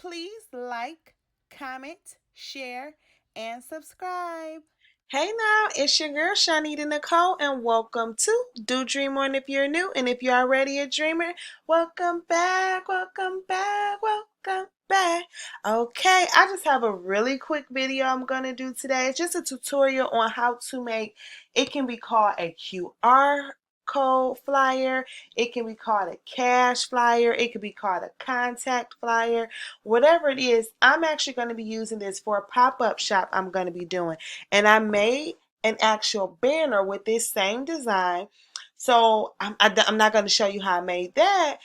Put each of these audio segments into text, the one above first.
please like, comment, share, and subscribe. Hey now, it's your girl ChonitaNicole, and welcome to Do Dream On if you're new, and if you're already a dreamer, welcome back, welcome back, welcome back. Okay, I just have a really quick video I'm gonna do today. It's just a tutorial on how to make, it can be called a QR code flyer, it can be called a cash flyer, it could be called a contact flyer, whatever it is. I'm actually going to be using this for a pop-up shop I'm going to be doing, and I made an actual banner with this same design. So I'm not going to show you how I made that.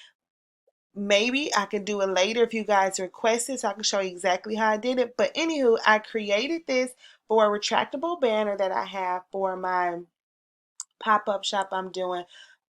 Maybe I can do it later if you guys request it, so I can show you exactly how I did it. But anywho, I created this for a retractable banner that I have for my pop-up shop I'm doing.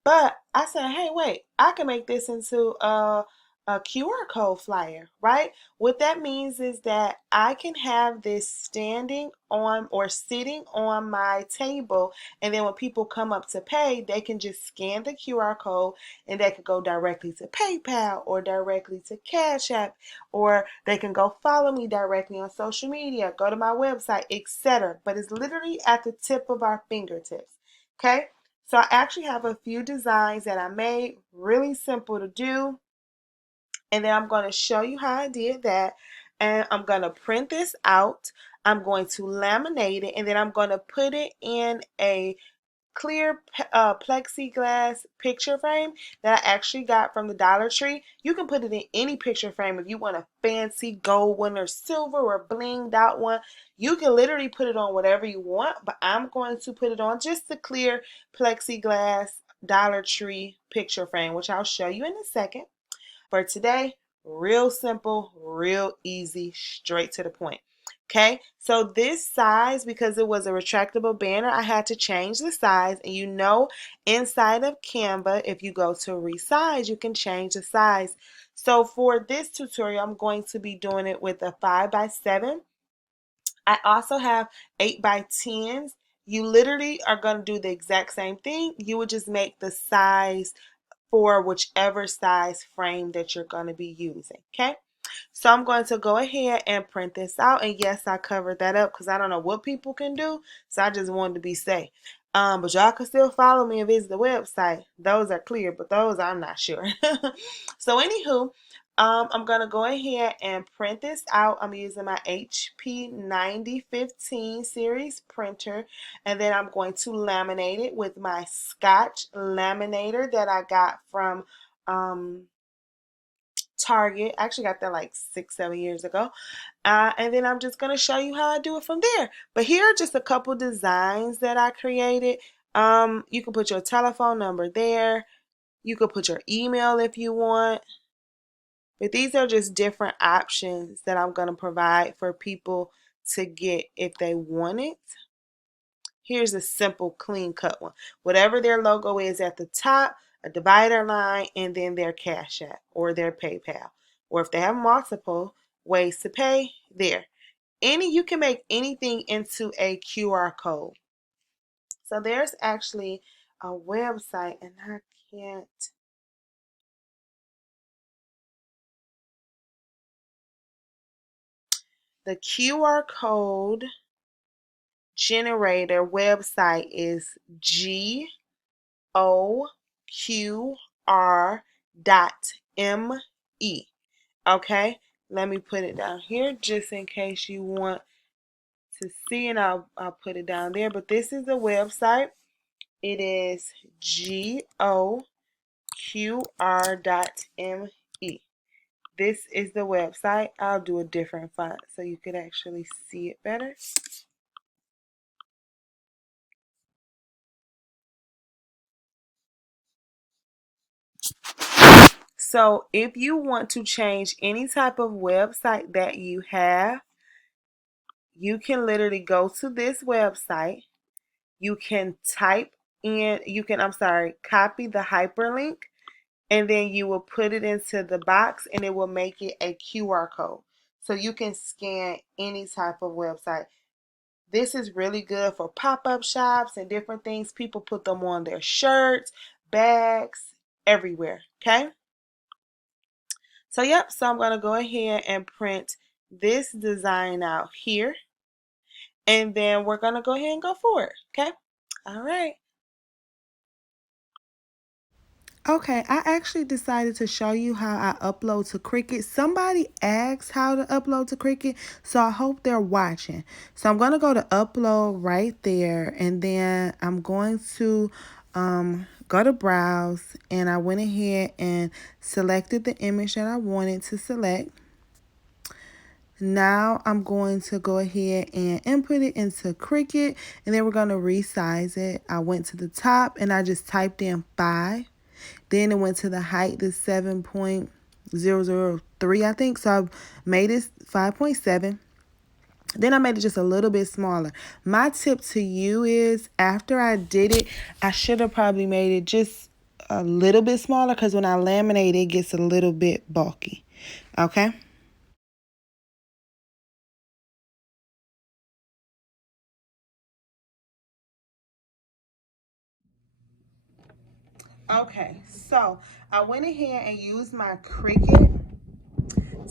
But I said, hey, wait, I can make this into a QR code flyer, right? What that means is that I can have this standing on or sitting on my table, and then when people come up to pay, they can just scan the QR code and they can go directly to PayPal or directly to Cash App, or they can go follow me directly on social media, go to my website, etc. But it's literally at the tip of our fingertips. Okay, so I actually have a few designs that I made, really simple to do, and then I'm going to show you how I did that. And I'm going to print this out, I'm going to laminate it, and then I'm going to put it in a clear plexiglass picture frame that I actually got from the Dollar Tree. You can put it in any picture frame if you want a fancy gold one or silver or blinged out one. You can literally put it on whatever you want, but I'm going to put it on just the clear plexiglass Dollar Tree picture frame, which I'll show you in a second. For today, real simple, real easy, straight to the point. Okay, so this size, because it was a retractable banner, I had to change the size. And you know, inside of Canva, if you go to resize, you can change the size. So for this tutorial, I'm going to be doing it with a 5x7. I also have 8x10s. You literally are going to do the exact same thing. You would just make the size for whichever size frame that you're going to be using. Okay, so I'm going to go ahead and print this out. And yes, I covered that up because I don't know what people can do, so I just wanted to be safe. But y'all can still follow me and visit the website. Those are clear, but those I'm not sure. So anywho, I'm going to go ahead and print this out. I'm using my HP 9015 series printer, and then I'm going to laminate it with my Scotch laminator that I got from Target. I actually got that like 6-7 years ago. And then I'm just going to show you how I do it from there. But here are just a couple designs that I created. You can put your telephone number there. You could put your email if you want. But these are just different options that I'm going to provide for people to get if they want it. Here's a simple clean cut one. Whatever their logo is at the top, a divider line, and then their Cash App or their PayPal. Or if they have multiple ways to pay, there. You can make anything into a QR code. So there's actually a website, and I can't. The QR code generator website is GOQR.me. Okay, let me put it down here just in case you want to see, and I'll put it down there. But this is the website. It is GOQR.me. This is the website. I'll do a different font so you could actually see it better. So if you want to change any type of website that you have, you can literally go to this website. You can copy the hyperlink, and then you will put it into the box and it will make it a QR code. So you can scan any type of website. This is really good for pop-up shops and different things. People put them on their shirts, bags, everywhere. Okay? So yep, so I'm going to go ahead and print this design out here. And then we're going to go ahead and go forward. Okay. All right. Okay, I actually decided to show you how I upload to Cricut. Somebody asked how to upload to Cricut, so I hope they're watching. So I'm going to go to upload right there, and then I'm going to go to browse, and I went ahead and selected the image that I wanted to select. Now I'm going to go ahead and input it into Cricut, and then we're going to resize it. I went to the top and I just typed in 5. Then it went to the height, the 7.003, I think. So I made it 5.7. Then I made it just a little bit smaller. My tip to you is after I did it, I should have probably made it just a little bit smaller because when I laminate, it gets a little bit bulky. Okay? Okay, so I went ahead and used my Cricut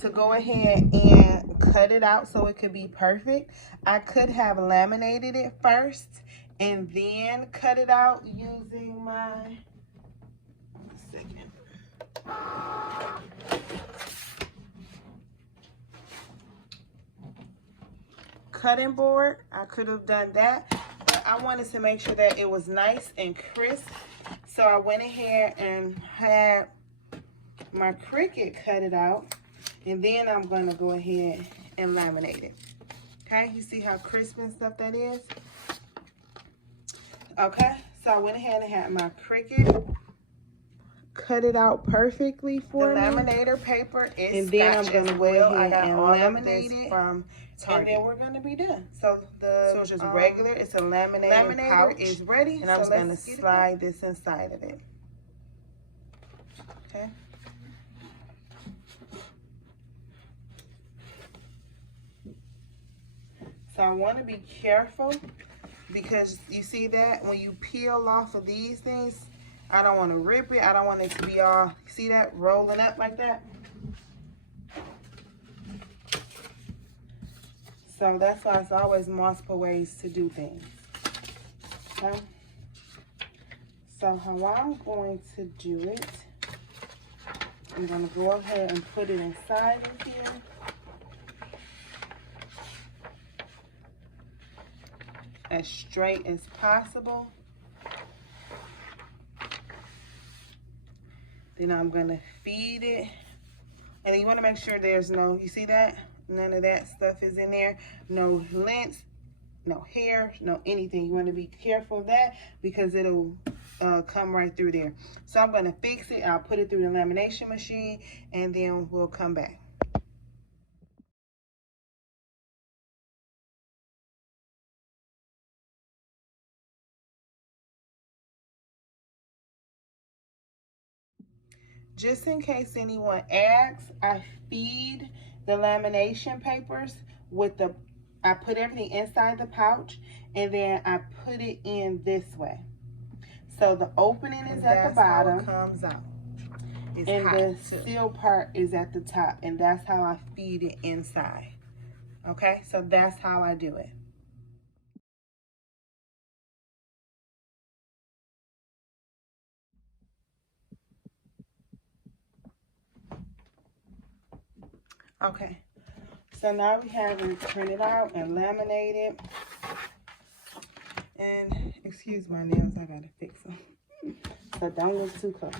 to go ahead and cut it out so it could be perfect. I could have laminated it first and then cut it out using my cutting board. I could have done that, but I wanted to make sure that it was nice and crisp. So I went ahead and had my Cricut cut it out, and then I'm going to go ahead and laminate it. Okay, you see how crisp and stuff that is? Okay, so I went ahead and had my Cricut cut it out perfectly for me. The laminator paper is Scotch as well. I got all laminated from Target. And then we're going to be done. So it's just regular. It's a laminator pouch is ready. And I'm just going to slide this inside of it. Okay. So I want to be careful because you see that when you peel off of these things, I don't want to rip it. I don't want it to be all, see that, rolling up like that. So that's why it's always multiple ways to do things. Okay. So how I'm going to do it, I'm going to go ahead and put it inside of here. As straight as possible. Then I'm going to feed it. And you want to make sure there's no, you see that? None of that stuff is in there. No length, no hair, no anything. You want to be careful of that because it'll come right through there. So I'm going to fix it. I'll put it through the lamination machine and then we'll come back. Just in case anyone asks, I feed the lamination papers with the, I put everything inside the pouch and then I put it in this way. So the opening is at the bottom. That's how it comes out. And the seal part is at the top, and that's how I feed it inside. Okay, so that's how I do it. Okay, so now we have it printed out and laminated. And excuse my nails, I gotta fix them. So don't look too close.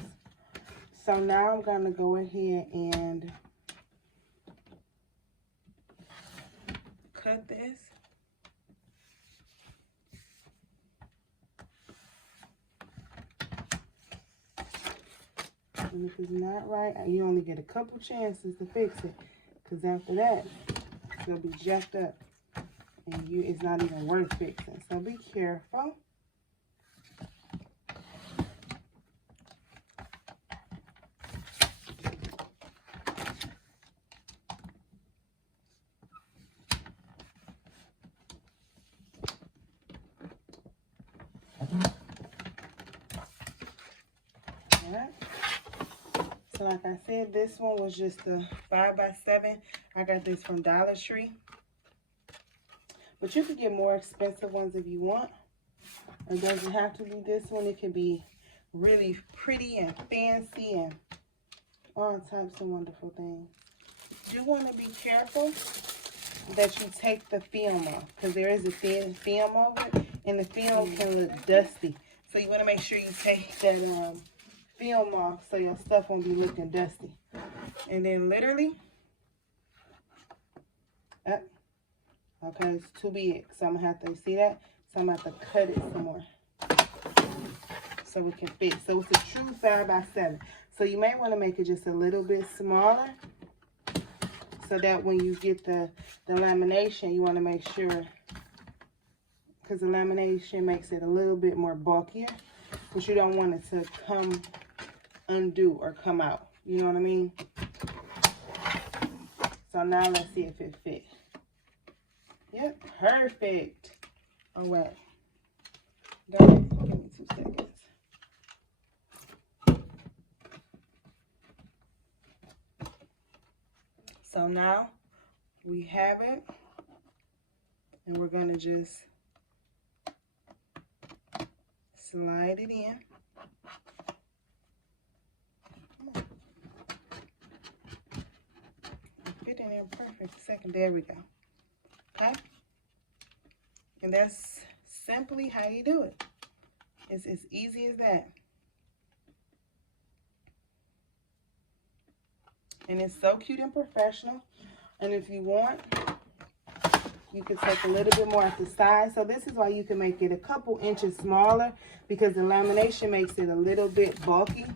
So now I'm gonna go ahead and cut this. And if it's not right, you only get a couple chances to fix it. Because after that, it'll be jacked up. And it's not even worth fixing. So be careful. So like I said, this one was just a 5x7. I got this from Dollar Tree. But you could get more expensive ones if you want. It doesn't have to be this one. It can be really pretty and fancy and all types of wonderful things. You want to be careful that you take the film off, because there is a thin film over it, and the film can look dusty. So you want to make sure you take that film off so your stuff won't be looking dusty. And then literally, okay, it's too big, so I'm gonna have to see that. So I'm gonna have to cut it some more so it can fit. So it's a true 5x7. So you may want to make it just a little bit smaller, so that when you get the lamination, you want to make sure, because the lamination makes it a little bit more bulkier, but you don't want it to come undo or come out. You know what I mean? So now let's see if it fits. Yep, perfect. Oh, wait. Got it? Give me 2 seconds. So now we have it, and we're going to just slide it in. Fit in there perfect. Second, there we go. Okay? And that's simply how you do it. It's as easy as that. And it's so cute and professional. And if you want, you can take a little bit more at the side. So this is why you can make it a couple inches smaller, because the lamination makes it a little bit bulky.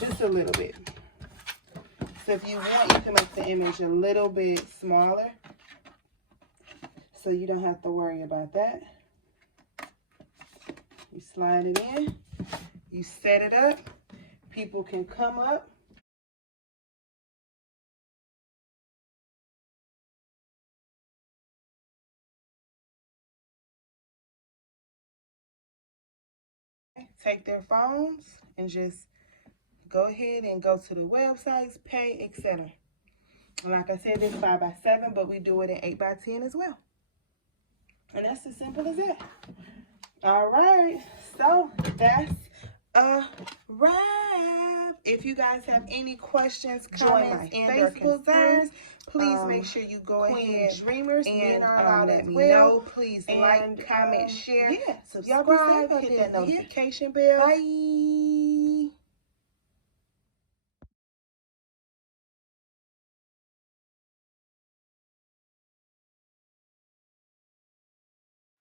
Just a little bit. So if you want, you can make the image a little bit smaller, so you don't have to worry about that. You slide it in, you set it up, people can come up. Take their phones and just go ahead and go to the websites, pay, etc. And like I said, it's 5x7, but we do it in 8x10 as well. And that's as simple as that. All right, so that's a wrap. If you guys have any questions, comments, and concerns, please make sure you go ahead Dreamers and let me well. know. Please And, like, comment, share, subscribe, hit that notification bell. Bye.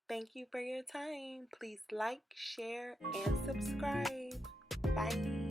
Thank you for your time. Please like, share, and subscribe. Bye.